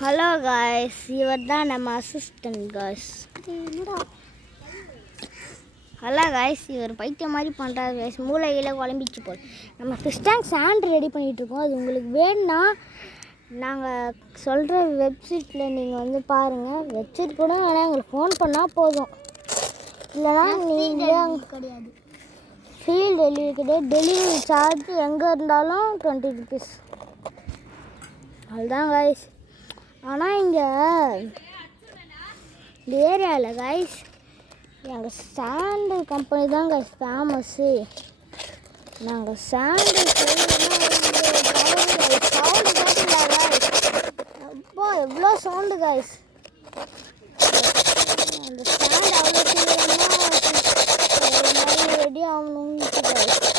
Hello guys, இவர் தான் நம்ம அசிஸ்டன்ட் காய்ஸ். ஹலோ காய்ஸ், இவர் பைத்தியம் மாதிரி பண்ணுறாரு காய்ஸ். மூளையில் குழம்பிச்சு போல். நம்ம ஃபிஷ் டேங்க் சாண்ட் ரெடி பண்ணிகிட்ருக்கோம். அது உங்களுக்கு வேணும்னா நாங்கள் சொல்கிற வெப்சைட்டில் நீங்கள் வந்து பாருங்கள். வெப்சைட் கூட வேணால் எங்களுக்கு ஃபோன் பண்ணால் போதும். இல்லைனா நீங்கள் கிடையாது, ஃபீல்டு டெலிவரி கிடையாது. டெலிவரி சார்ஜ் எங்கே இருந்தாலும் 20 rupees. அதுதான் காய்ஸ். ஆனால் இங்கே இந்த ஏரியாவில் காய்ஸ் எங்கள் சாண்டு கம்பெனி தான் காய்ஸ் ஃபேமஸ்ஸு. நாங்கள் சாண்டு சவுண்டு கேட்டிங்களா காய்ஸ்? அப்போ எவ்வளோ சவுண்டு காய்ஸ். அந்த ஸ்டாண்ட் அவ்வளோ சீக்கிரமாக ரெடி ஆகணும்னு காய்ஸ்.